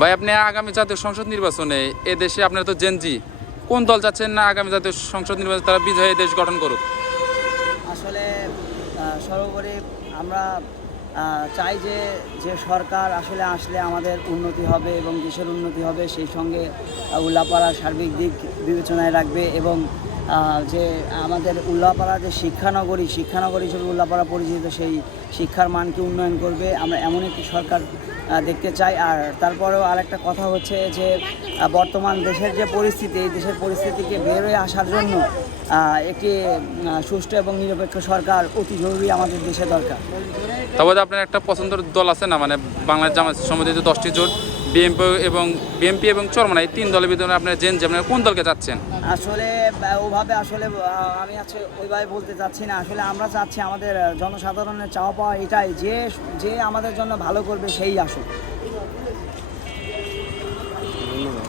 ভাই আপনি আগামী জাতীয় সংসদ নির্বাচনে এ দেশে আপনারা তো জেনজি, কোন দল চাচ্ছেন না আগামী জাতীয় সংসদ নির্বাচনে তারা বিজয়ী দেশ গঠন করুক? আসলে সর্বোপরি আমরা চাই যে যে সরকার আসলে আসলে আমাদের উন্নতি হবে এবং দেশের উন্নতি হবে, সেই সঙ্গে উল্লাপাড়ার সার্বিক দিক বিবেচনায় রাখবে এবং যে আমাদের উল্লাপাড়া যে শিক্ষানগরী হিসেবে উল্লাপাড়া পরিচিত, সেই শিক্ষার মানকে উন্নয়ন করবে। আমরা এমন একটি সরকার দেখতে চাই। আর তারপরেও আরেকটা কথা হচ্ছে যে বর্তমান দেশের যে পরিস্থিতি, এই দেশের পরিস্থিতিকে বের হয়ে আসার জন্য একটি সুষ্ঠু এবং নিরপেক্ষ সরকার অতি জরুরি আমাদের দেশে দরকার। তবে আপনার একটা পছন্দের দল আছে না, মানে বাংলাদেশ জামায়াত সম্বন্ধিত 10টি জোট, বিএনপি এবং চরমোনাই, এই তিন দলের ভিতরে আপনার জেনজি আপনারা কোন দলকে চাচ্ছেন? আসলে ওভাবে আমি ওইভাবে বলতে চাচ্ছি না। আসলে আমরা চাচ্ছি আমাদের জনসাধারণের চাওয়া পাওয়া এটাই যে যে আমাদের জন্য ভালো করবে সেই আসুক।